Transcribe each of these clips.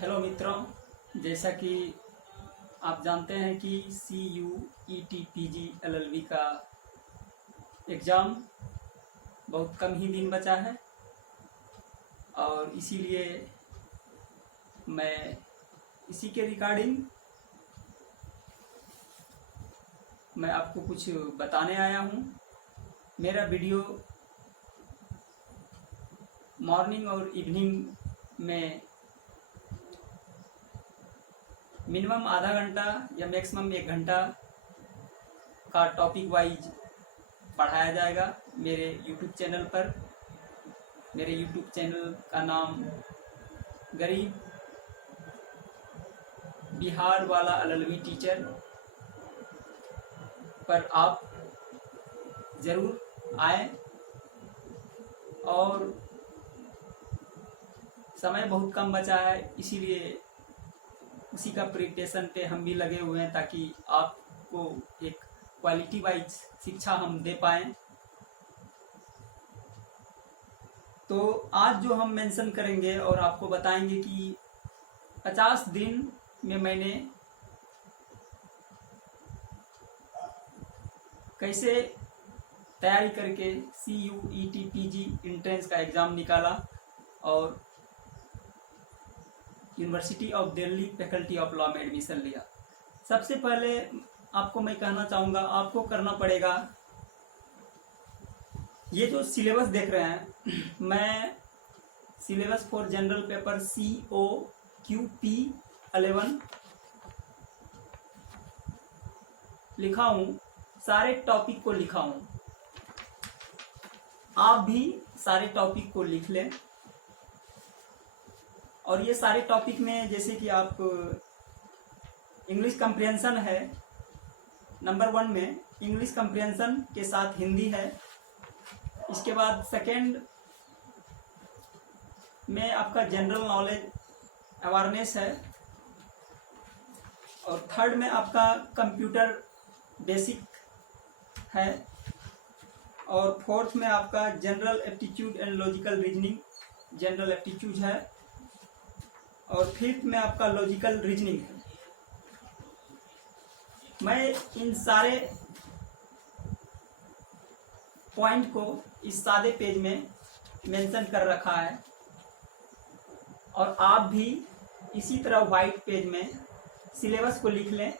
Hello मित्रों, जैसा कि आप जानते हैं कि CUET PG LLB का एग्ज़ाम बहुत कम ही दिन बचा है और इसीलिए मैं इसी के रिगार्डिंग मैं आपको कुछ बताने आया हूँ। मेरा वीडियो मॉर्निंग और इवनिंग में मिनिमम आधा घंटा या मैक्सिमम 1 घंटा का टॉपिक वाइज पढ़ाया जाएगा मेरे यूट्यूब चैनल पर। मेरे यूट्यूब चैनल का नाम गरीब बिहार वाला LLB टीचर पर आप ज़रूर आएँ। और समय बहुत कम बचा है, इसीलिए उसी का प्रिपरेशन पे हम भी लगे हुए हैं ताकि आपको एक क्वालिटी वाइज शिक्षा हम दे पाएँ। तो आज जो हम मेंशन करेंगे और आपको बताएंगे कि 50 दिन में मैंने कैसे तैयारी करके CUET PG एंट्रेंस का एग्ज़ाम निकाला और university of Delhi faculty of law में एडमिशन लिया। सबसे पहले आपको मैं कहना चाहूँगा, आपको करना पड़ेगा, ये जो सिलेबस देख रहे हैं मैं syllabus for general paper COQP11 लिखा हूँ, सारे टॉपिक को लिखा हूँ। आप भी सारे टॉपिक को लिख लें। और ये सारे टॉपिक में जैसे कि आप इंग्लिश कंप्रिहेंशन है, नंबर 1 में इंग्लिश कंप्रिहेंशन के साथ हिंदी है। इसके बाद सेकंड में आपका जनरल नॉलेज अवेयरनेस है और थर्ड में आपका कंप्यूटर बेसिक है और फोर्थ में आपका general aptitude and logical reasoning general aptitude है और फिफ्थ में आपका लॉजिकल रीजनिंग है। मैं इन सारे पॉइंट को इस सादे पेज में मेंशन कर रखा है और आप भी इसी तरह वाइट पेज में सिलेबस को लिख लें,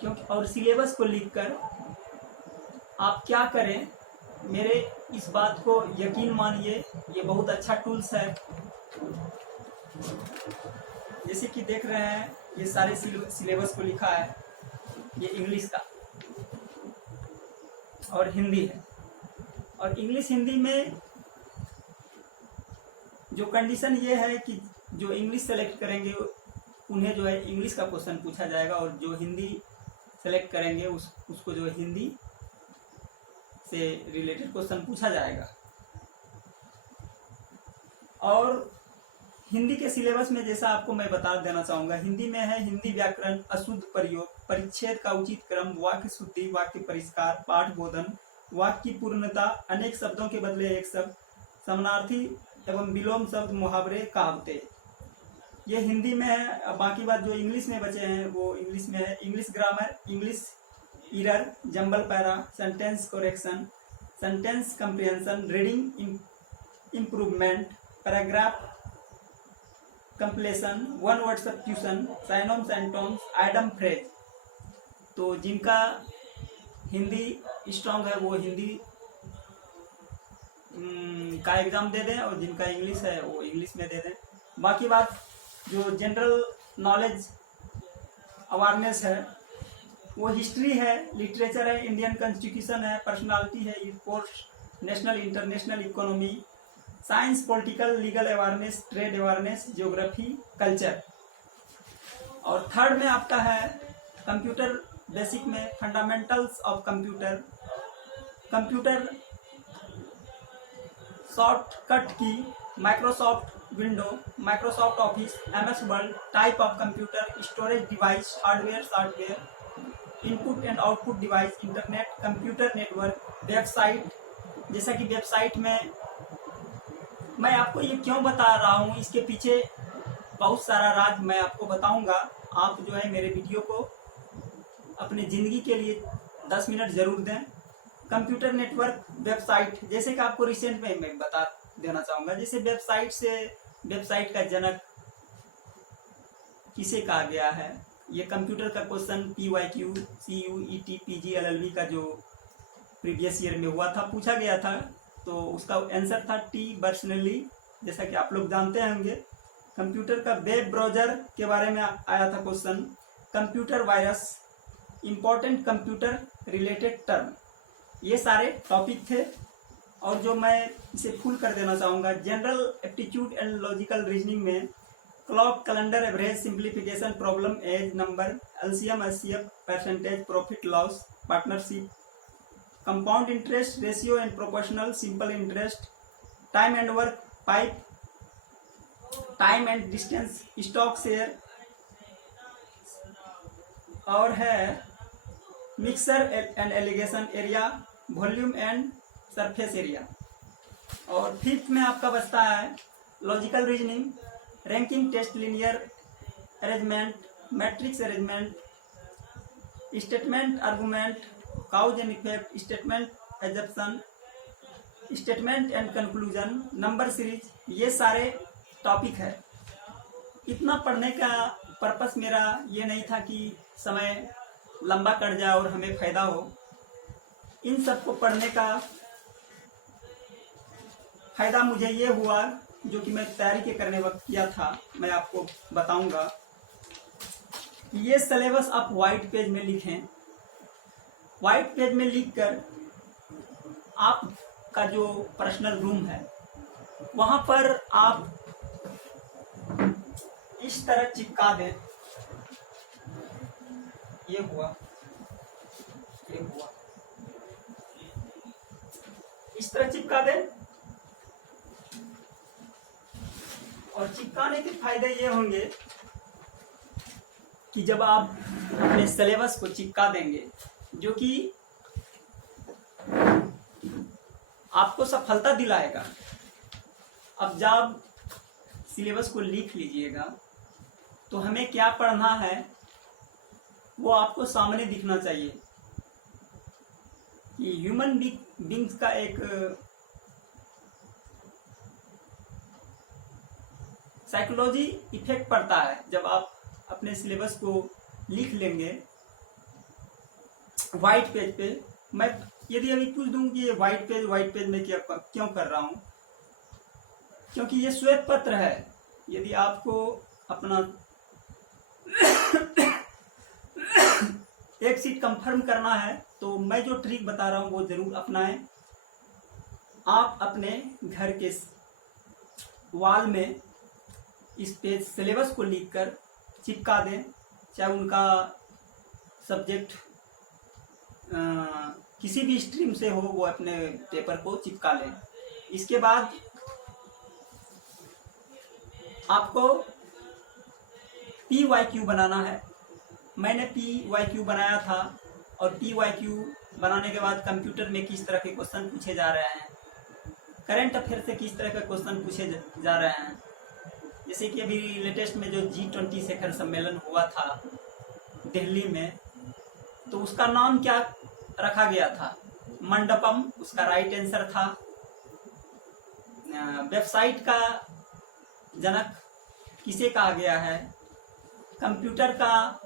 क्योंकि और सिलेबस को लिखकर आप क्या करें, मेरे इस बात को यकीन मानिए, ये बहुत अच्छा टूल्स है। जैसे कि देख रहे हैं ये सारे सिलेबस को लिखा है, ये इंग्लिश का और हिंदी है। और इंग्लिश हिंदी में जो कंडीशन ये है कि जो इंग्लिश सेलेक्ट करेंगे उन्हें जो है इंग्लिश का क्वेश्चन पूछा जाएगा और जो हिंदी सेलेक्ट करेंगे उसको जो है हिंदी से रिलेटेड क्वेश्चन पूछा जाएगा। और हिंदी के सिलेबस में जैसा आपको मैं बता देना चाहूँगा, हिंदी में है हिंदी व्याकरण, अशुद्ध प्रयोग, परिच्छेद का उचित क्रम, वाक्य शुद्धि, वाक्य परिष्कार, पाठ बोधन, वाक्य की पूर्णता, अनेक शब्दों के बदले एक शब्द, समानार्थी एवं विलोम शब्द, मुहावरे, कहावतें, ये हिंदी में है। बाकी बात जो इंग्लिश में बचे हैं वो इंग्लिश में है। English grammar, English error, jumble para, sentence correction, sentence comprehension, reading improvement, paragraph completion, one word substitution, synonyms antonyms, idiom phrase. तो जिनका हिंदी स्ट्रांग है वो हिंदी का एग्जाम दे दें और जिनका इंग्लिश है वो इंग्लिश में दे दें। बाकी बात जो जनरल नॉलेज अवेयरनेस है वो हिस्ट्री है, लिटरेचर है, इंडियन कॉन्स्टिट्यूशन है, पर्सनालिटी है, sports, national international economy, science, political, legal awareness, trade awareness, geography, culture. और थर्ड में आपका है कंप्यूटर बेसिक में fundamentals of computer, computer shortcut की, Microsoft window, Microsoft office, MS word, type of computer, storage device, hardware, software, input and output device, internet, computer network, website. जैसा कि website में मैं आपको ये क्यों बता रहा हूँ, इसके पीछे बहुत सारा राज मैं आपको बताऊंगा। आप जो है मेरे वीडियो को अपनी ज़िंदगी के लिए 10 मिनट ज़रूर दें। कंप्यूटर नेटवर्क वेबसाइट, जैसे कि आपको रिसेंट में मैं बता देना चाहूँगा, जैसे वेबसाइट का जनक किसे कहा गया है। ये कंप्यूटर का question PYQ CUET PG LLB का जो प्रीवियस ईयर में हुआ था, पूछा गया था, तो उसका आंसर था T बर्नर्ली, जैसा कि आप लोग जानते होंगे। कंप्यूटर का वेब ब्राउजर के बारे में आया था question. Computer virus, important computer related term, ये सारे टॉपिक थे। और जो मैं इसे फुल कर देना चाहूँगा, general aptitude and logical reasoning में clock, calendar, average, simplification, problem, age, number, LCM, HCF, percentage, profit loss, partnership, compound interest, ratio and proportional, simple interest, time and work, pipe, time and distance, stock share, और है mixture and alligation area, volume and surface area. और fifth में आपका बचता है logical reasoning, ranking test, linear arrangement, matrix arrangement, statement argument, cause and effect, statement assumption, statement and conclusion, number series, ये सारे topic है। इतना पढ़ने का पर्पस मेरा ये नहीं था कि समय लंबा कट जाए और हमें फायदा हो। इन सबको पढ़ने का फायदा मुझे ये हुआ, जो कि मैं तैयारी के करने वक्त किया था, मैं आपको बताऊंगा। ये सिलेबस आप व्हाइट पेज में लिखें। व्हाइट पेज में लिखकर आपका जो पर्सनल रूम है वहां पर आप इस तरह चिपका दें। ये हुआ, इस तरह चिपका दें। और चिपकाने के फायदे ये होंगे कि जब आप अपने सिलेबस को चिपका देंगे, जो कि आपको सफलता दिलाएगा। अब जब सिलेबस को लिख लीजिएगा तो हमें क्या पढ़ना है वो आपको सामने दिखना चाहिए। ये ह्यूमन बींग्स का एक साइकोलॉजी इफेक्ट पड़ता है। जब आप अपने सिलेबस को लिख लेंगे व्हाइट पेज पे, मैं यदि अभी पूछ दूं कि ये व्हाइट पेज में क्यों कर रहा हूं, क्योंकि ये श्वेत पत्र है। यदि आपको अपना एक सीट कंफर्म करना है तो मैं जो ट्रिक बता रहा हूं वो जरूर अपनाएं। आप अपने घर के वॉल में इस पेज सिलेबस को लिखकर चिपका दें, चाहे उनका सब्जेक्ट किसी भी स्ट्रीम से हो, वो अपने पेपर को चिपका लें। इसके बाद आपको PYQ बनाना है। मैंने PYQ बनाया था, और PYQ बनाने के बाद कंप्यूटर में किस तरह के क्वेश्चन पूछे जा रहे हैं, करंट अफेयर से किस तरह के क्वेश्चन पूछे जा रहे हैं। जैसे कि अभी लेटेस्ट में जो G20 शिखर सम्मेलन हुआ था दिल्ली में, तो उसका नाम क्या रखा गया था? मंडपम, उसका राइट आंसर था। वेबसाइट का जनक किसे कहा गया है? कंप्यूटर का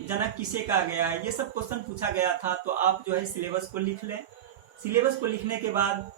जनक किसे कहा गया है? ये सब क्वेश्चन पूछा गया था। तो आप जो है सिलेबस को लिख लें। सिलेबस को लिखने के बाद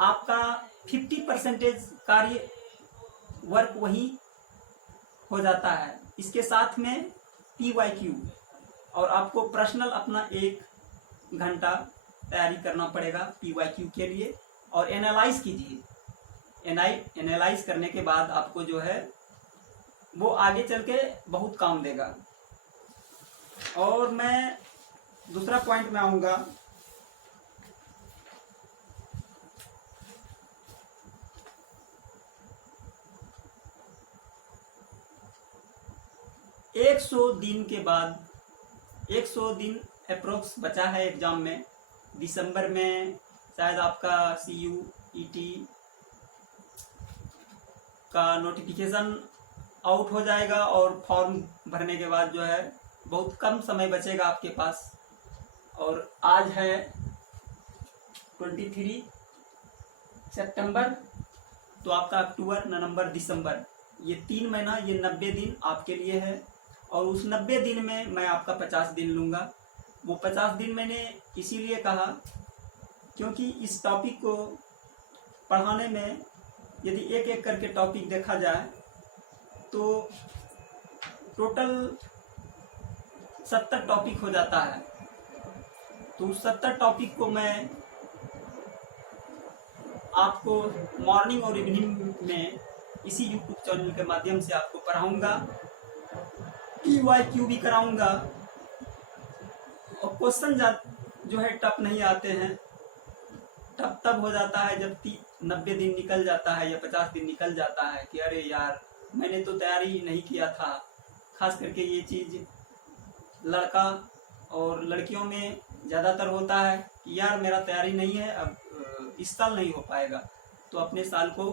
आपका 50% कार्य वर्क वही हो जाता है। इसके साथ में PYQ, और आपको पर्सनल अपना 1 घंटा तैयारी करना पड़ेगा PYQ के लिए। और एनालाइज कीजिए। एनालाइज करने के बाद आपको जो है वो आगे चल के बहुत काम देगा। और मैं दूसरा पॉइंट में आऊंगा। एक 100 दिन के बाद, 100 दिन अप्रोक्स बचा है एग्जाम में। दिसंबर में शायद आपका CUET का नोटिफिकेशन आउट हो जाएगा और फॉर्म भरने के बाद जो है बहुत कम समय बचेगा आपके पास। और आज है 23 सितंबर, तो आपका अक्टूबर, नवंबर, दिसंबर, ये 3 महीना, ये 90 दिन आपके लिए है। और उस 90 दिन में मैं आपका 50 दिन लूँगा। वो 50 दिन मैंने इसीलिए कहा क्योंकि इस टॉपिक को पढ़ाने में यदि एक एक करके टॉपिक देखा जाए तो टोटल 70 टॉपिक हो जाता है। तो उस 70 टॉपिक को मैं आपको मॉर्निंग और इवनिंग में इसी यूट्यूब चैनल के माध्यम से आपको पढ़ाऊंगा, PYQ भी कराऊंगा। और क्वेश्चन जो है टफ नहीं आते हैं। टफ तब हो जाता है जब 90 दिन निकल जाता है या 50 दिन निकल जाता है कि अरे यार मैंने तो तैयारी नहीं किया था। खास करके ये चीज़ लड़का और लड़कियों में ज़्यादातर होता है कि यार मेरा तैयारी नहीं है, अब इस साल नहीं हो पाएगा। तो अपने साल को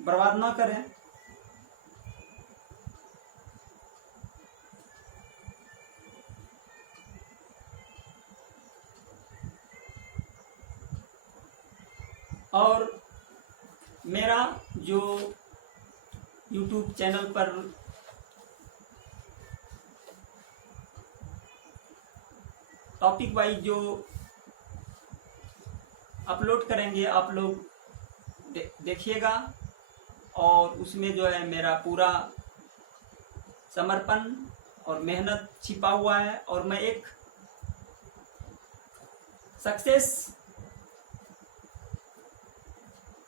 बर्बाद ना करें। और मेरा जो YouTube चैनल पर टॉपिक वाइज जो अपलोड करेंगे आप लोग देखिएगा, और उसमें जो है मेरा पूरा समर्पण और मेहनत छिपा हुआ है। और मैं एक सक्सेस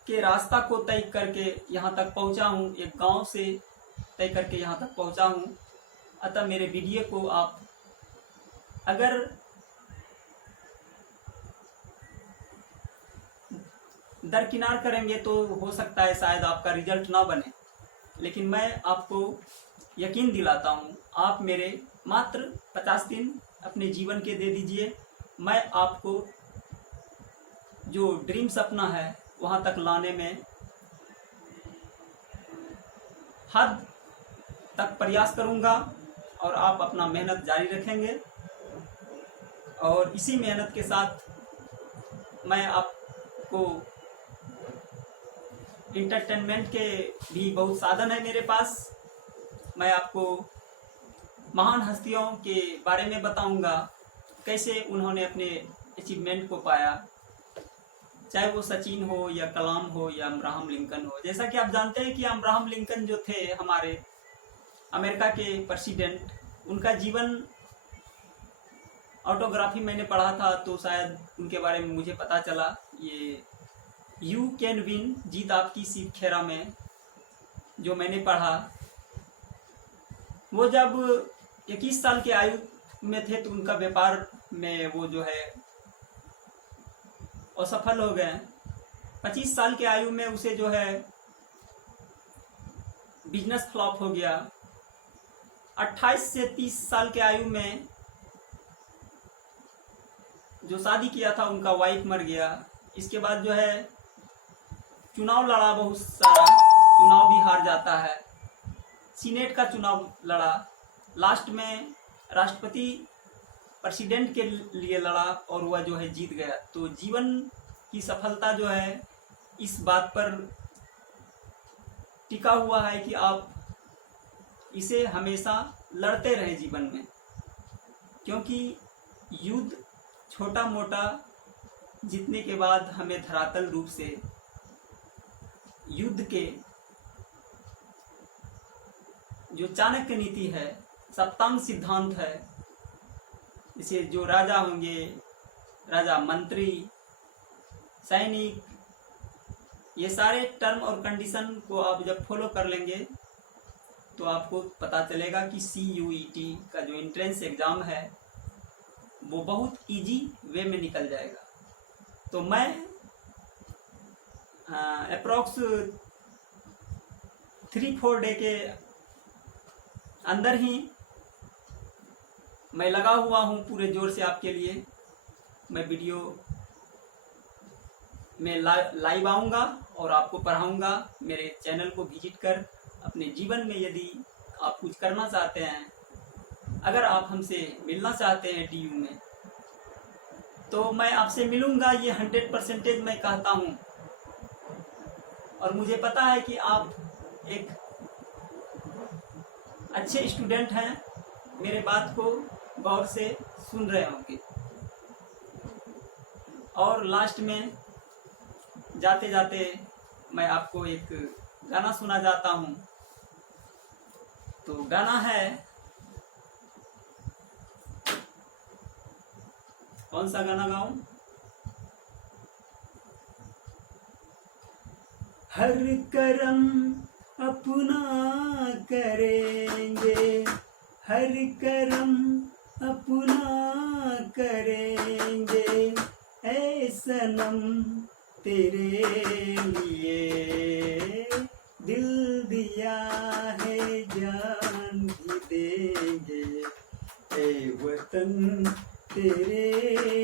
के रास्ता को तय करके यहाँ तक पहुँचा हूँ, एक गांव से तय करके यहाँ तक पहुँचा हूँ। अतः मेरे वीडियो को आप अगर दरकिनार करेंगे तो हो सकता है शायद आपका रिजल्ट ना बने, लेकिन मैं आपको यकीन दिलाता हूँ, आप मेरे मात्र 50 दिन अपने जीवन के दे दीजिए। मैं आपको जो ड्रीम सपना है वहाँ तक लाने में हद तक प्रयास करूँगा, और आप अपना मेहनत जारी रखेंगे। और इसी मेहनत के साथ मैं आपको इंटरटेनमेंट के भी बहुत साधन है मेरे पास। मैं आपको महान हस्तियों के बारे में बताऊंगा, कैसे उन्होंने अपने अचीवमेंट को पाया, चाहे वो सचिन हो या कलाम हो या अब्राहम लिंकन हो। जैसा कि आप जानते हैं कि अब्राहम लिंकन जो थे हमारे अमेरिका के प्रेसिडेंट, उनका जीवन ऑटोग्राफी मैंने पढ़ा था तो शायद उनके बारे में मुझे पता चला। ये यू कैन विन, जीत आपकी सीख खेरा में जो मैंने पढ़ा, वो जब 21 साल की आयु में थे तो उनका व्यापार में वो जो है असफल हो गए। 25 साल की आयु में उसे जो है बिजनेस फ्लॉप हो गया। 28 से 30 साल की आयु में जो शादी किया था उनका वाइफ मर गया। इसके बाद जो है चुनाव लड़ा, बहुत सारा चुनाव भी हार जाता है। सीनेट का चुनाव लड़ा, लास्ट में राष्ट्रपति प्रेसिडेंट के लिए लड़ा और वह जो है जीत गया। तो जीवन की सफलता जो है इस बात पर टिका हुआ है कि आप इसे हमेशा लड़ते रहें जीवन में, क्योंकि युद्ध छोटा मोटा जीतने के बाद हमें धरातल रूप से युद्ध के जो चाणक्य नीति है, सप्तांग सिद्धांत है, इसे जो राजा होंगे, राजा, मंत्री, सैनिक, ये सारे टर्म और कंडीशन को आप जब फॉलो कर लेंगे तो आपको पता चलेगा कि CUET का जो एंट्रेंस एग्जाम है वो बहुत इजी वे में निकल जाएगा। तो मैं अप्रॉक्स 3-4 डे के अंदर ही मैं लगा हुआ हूँ पूरे जोर से आपके लिए। मैं वीडियो में लाइव आऊँगा और आपको पढ़ाऊंगा। मेरे चैनल को विजिट कर अपने जीवन में यदि आप कुछ करना चाहते हैं, अगर आप हमसे मिलना चाहते हैं DU में, तो मैं आपसे मिलूंगा, ये 100% मैं कहता हूँ। और मुझे पता है कि आप एक अच्छे स्टूडेंट हैं, मेरे बात को गौर से सुन रहे होंगे। और लास्ट में जाते जाते मैं आपको एक गाना सुना जाता हूँ। तो गाना है, कौन सा गाना गाऊं? हर करम अपना करेंगे, हर करम अपना करेंगे, ऐ सनम तेरे लिए दिल दिया है जान भी देंगे, ऐ वतन तेरे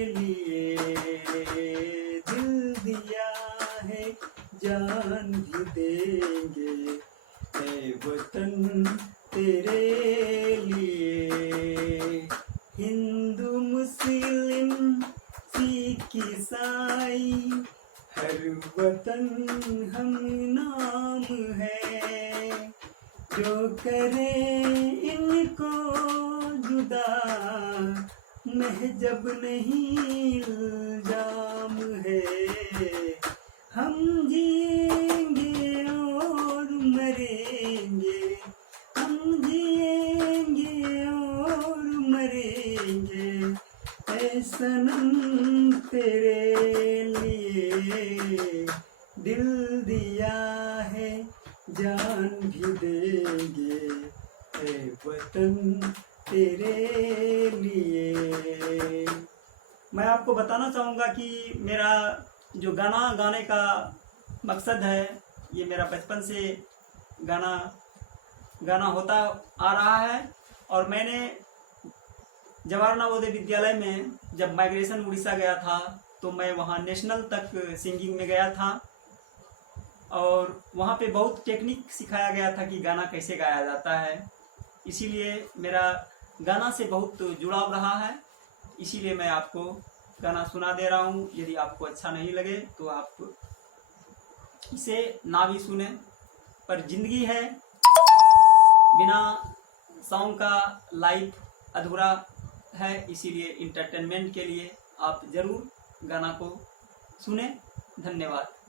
लिए दिल दिया है जान भी देंगे, ऐ वतन तेरे लिए। हिंदू मुस्लिम सिख ईसाई हर वतन हम नाम है, जो करे इनको जुदा महजब नहीं इल्जाम है। हम जिएंगे और मरेंगे, हम जिएंगे और मरेंगे, ऐ सनम तेरे लिए दिल दिया है जान भी देंगे, ऐ वतन तेरे लिए। मैं आपको बताना चाहूँगा कि मेरा जो गाना गाने का मकसद है, ये मेरा बचपन से गाना होता आ रहा है। और मैंने जवाहर नवोदय विद्यालय में जब माइग्रेशन उड़ीसा गया था, तो मैं वहाँ नेशनल तक सिंगिंग में गया था, और वहाँ पे बहुत टेक्निक सिखाया गया था कि गाना कैसे गाया जाता है। इसीलिए मेरा गाना से बहुत जुड़ाव रहा है, इसीलिए मैं आपको गाना सुना दे रहा हूँ। यदि आपको अच्छा नहीं लगे तो आप इसे ना भी सुने, पर जिंदगी है, बिना सॉन्ग का लाइफ अधूरा है। इसीलिए इंटरटेनमेंट के लिए आप जरूर गाना को सुने। धन्यवाद।